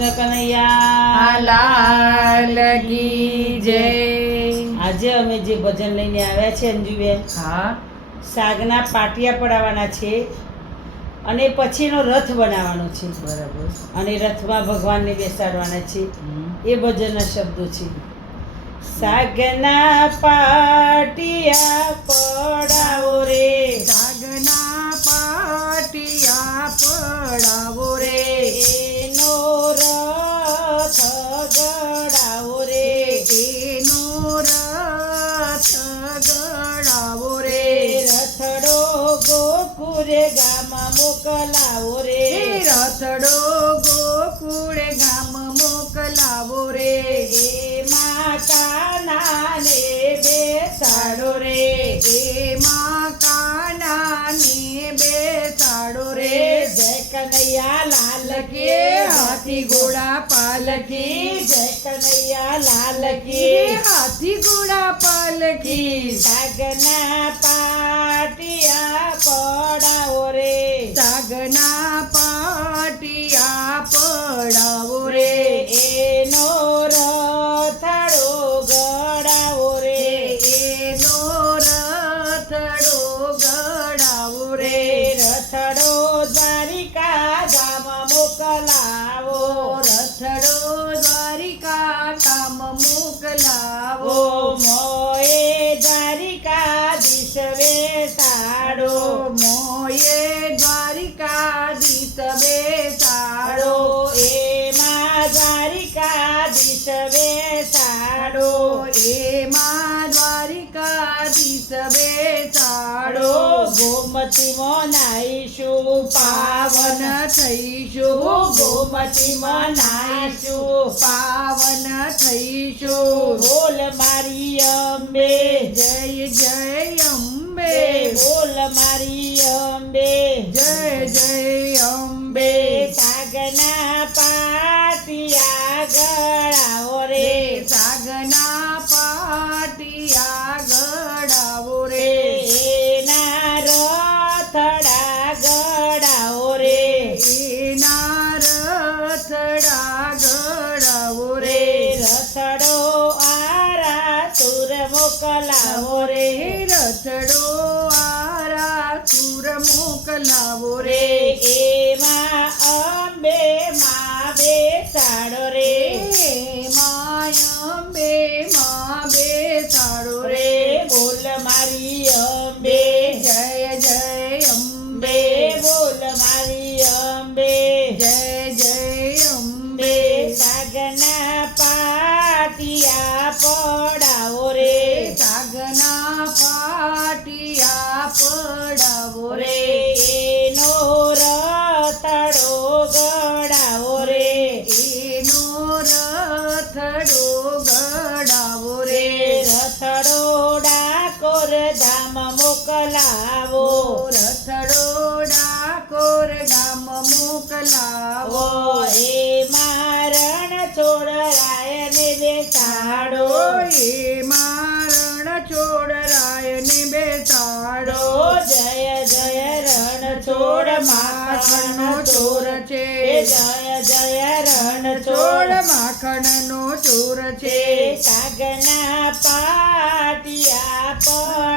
કૃષ્ણ કનૈયા લાલ કી જય. આજે અમે જે ભજન લઈને આવ્યા છે અંજુબેન હા. સાગના પાટિયા પડાવવાના છે અને પછીનો રથ બનાવવાનો છે. બરાબર. અને રથમાં ભગવાનને બેસાડવાના છે. એ ભજનના શબ્દો છે. સાગના પાટિયા ગડાવો રે. એનો રથ ગળાવો રે. રથડો ગોકુરે ગામમાં મોકલાવો રે. હે રથડો ગોકુળે ગામ મોકલાવો રે. એમાં કાનાને બેસાડો રે. બેસાડો રે રે જય કનૈયા લાલ કે હાથી ઘોડા પાલકી જય કનૈયા લાલ કે હાથી ઘોડા પાલકી સાગના પાટિયા પડાવો રે સાગના પાટિયા પડાવો રે એનો રથડો ગડાવો રે એનો રથડો ગળાવો રે રથડો મોકલાવો રથડો દ્વારિકા કામ મોકલાવો ગોમતી મનાઈશું પાવન થઈશું ગોમતી મનાઈશું પાવન થઈશું. બોલ મારી અંબે. જય જય અંબે. બોલ મારી અંબે. જય જય અંબે. સાગના પાટિયા ગળાઓ રે. સાગના પાટિયા ગળાવો મોકલાવો રે. રથડો આરા સુર મોકલાવો રે. એમાં અંબે માં બેસાડો રે. માય અંબે માં બેસાડો રે. બોલ મારી અંબે. જય જય અંબે. બોલ મારી પાટિયા પડાવો રે. એનો રથડો ગડાવો રે. એનો રથડો ગડાવો રે. રથડો ડાકોર ધામ મોકલાવો. રથડો ડાકોર ધામ મોકલાવો. એ મારણ છોડરાય ને બેસાડો એ મારણ છોડ રાયને બેસાડો જય જય રણ છોડ માખણનો ચોર છે. જય જય રણ છોડ માખણનો ચોર છે. સાગના પાટિયા પડાવો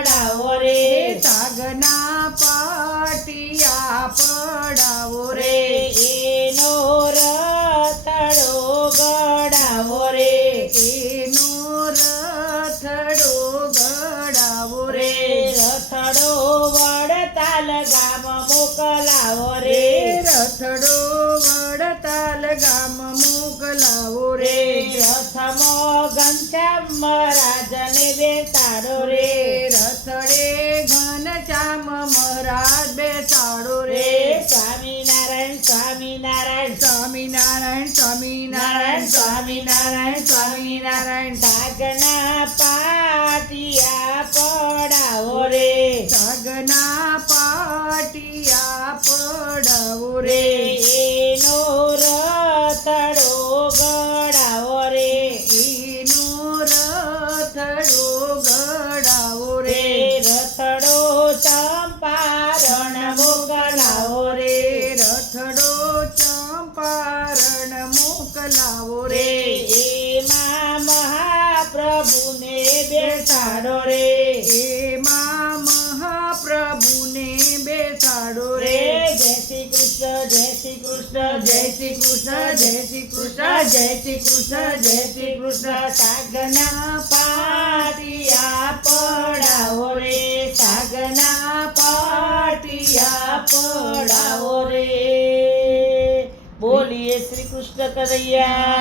ગામ મોકલાવો રે. રથડો વડતાલ ગામ મોકલાવો રે. રથમો ઘનશ્યામ મહારાજને બેસાડો રે. રે ઘન ઘનશ્યામ મહારાજ બેસાડો રે. સ્વામિનારાયણ સ્વામિનારાયણ. સ્વામિનારાયણ નારાયણ સ્વામિનારાયણ સ્વામિનારાયણ સ્વામિનારાયણ. સાગના પાટિયા પડાવો રે. સાગના પાટિયા પડાવો રે. એનો રતડો ગડાવો રે. એનો રથડો બેસાડો રે, જય શ્રી કૃષ્ણ, જય શ્રી કૃષ્ણ, જય શ્રી કૃષ્ણ, જય શ્રી કૃષ્ણ, જય શ્રી કૃષ્ણ, જય શ્રી કૃષ્ણ. સાગના પાટિયા પડાવો રે, સાગના પાટિયા પડાવો રે. બોલીએ શ્રી કૃષ્ણ કનૈયા.